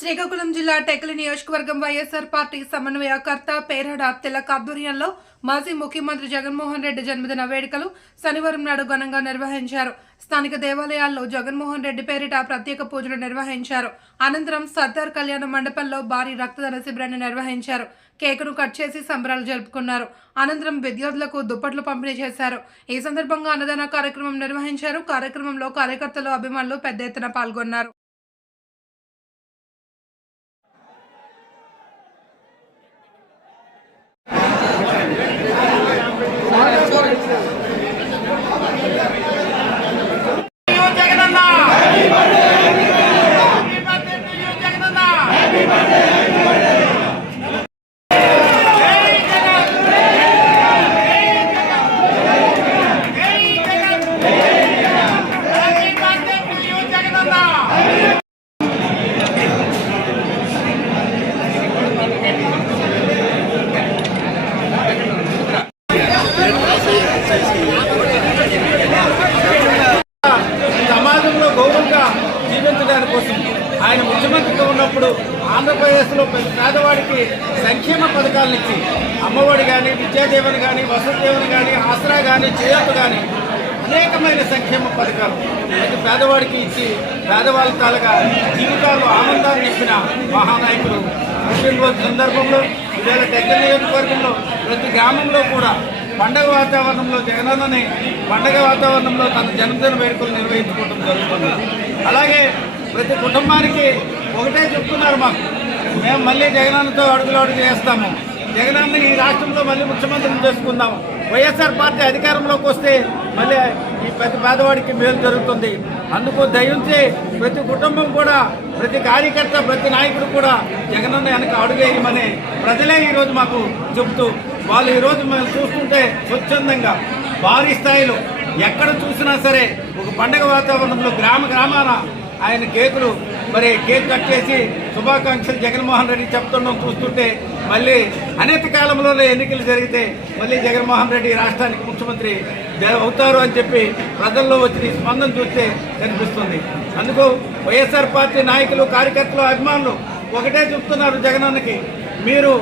శ్రీకాకుళం జిల్లా టెక్కలి నియోజకవర్గం వైఎస్ఆర్ పార్టీ సమన్వయకర్త పేరడ తిలక్ ఆధ్వర్యంలో మాజీ ముఖ్యమంత్రి జగన్మోహన్ రెడ్డి జన్మదిన వేడుకలు శనివారం నాడు ఘనంగా నిర్వహించారు. స్థానిక దేవాలయాల్లో జగన్మోహన్ రెడ్డి పేరిట ప్రత్యేక పూజలు నిర్వహించారు. అనంతరం సర్దార్ కళ్యాణ మండపంలో భారీ రక్తదాన శిబిరాన్ని నిర్వహించారు. కేకును కట్ చేసి సంబరాలు జరుపుకున్నారు. అనంతరం విద్యార్థులకు దుప్పట్లు పంపిణీ చేశారు. ఈ సందర్భంగా అన్నదాన కార్యక్రమం నిర్వహించారు. కార్యక్రమంలో కార్యకర్తలు, అభిమానులు పెద్ద ఎత్తున పాల్గొన్నారు. సమాజంలో గౌరవంగా జీవించడానికి కోసం ఆయన ముఖ్యమంత్రిగా ఉన్నప్పుడు ఆంధ్రప్రదేశ్లో పేదవాడికి సంక్షేమ పథకాలను ఇచ్చి అమ్మఒడి కానీ, విద్యాదీవెన కానీ, వసతి దీవెన కానీ, ఆసరా కానీ, చేయూత కానీ అనేకమైన సంక్షేమ పథకాలు ప్రతి పేదవాడికి ఇచ్చి పేదవాళ్ళ తాలూకా జీవితాల్లో ఆనందాన్ని నింపిన మహానాయకులు. పుట్టినరోజు సందర్భంలో ఇవాళ టెక్కలి నియోజకవర్గంలో ప్రతి గ్రామంలో కూడా పండగ వాతావరణంలో జగనన్నని పండగ వాతావరణంలో తన జన్మదిన వేడుకలు నిర్వహించుకోవడం జరుగుతుంది. అలాగే ప్రతి కుటుంబానికి ఒకటే చెప్తున్నారు, మాకు మేము మళ్ళీ జగనన్నతో అడుగులు వేస్తాము, జగనన్నని ఈ రాష్ట్రంలో మళ్ళీ ముఖ్యమంత్రిని చేసుకుందాము, వైఎస్ఆర్ పార్టీ అధికారంలోకి వస్తే మళ్ళీ ఈ ప్రతి పేదవాడికి మేలు జరుగుతుంది. అందుకు దయించి ప్రతి కుటుంబం కూడా, ప్రతి కార్యకర్త, ప్రతి నాయకుడు కూడా జగనన్న వెనక అడుగేయమని ప్రజలే ఈరోజు మాకు చెబుతూ, వాళ్ళు ఈరోజు మేము చూస్తుంటే స్వచ్ఛందంగా భారీ స్థాయిలో ఎక్కడ చూసినా సరే ఒక పండగ వాతావరణంలో గ్రామాన ఆయన కేకులు కేక్ కట్ చేసి శుభాకాంక్షలు జగన్మోహన్ రెడ్డి చెప్తుండడం చూస్తుంటే మళ్ళీ అనేక కాలంలోనే ఎన్నికలు జరిగితే మళ్ళీ జగన్మోహన్ రెడ్డి రాష్ట్రానికి ముఖ్యమంత్రి అవుతారు అని చెప్పి ప్రజల్లో వచ్చిన స్పందన చూస్తే కనిపిస్తుంది. అందుకు వైఎస్ఆర్ పార్టీ నాయకులు, కార్యకర్తలు, అభిమానులు ఒకటే చెప్తున్నారు జగనన్నకి, మీరు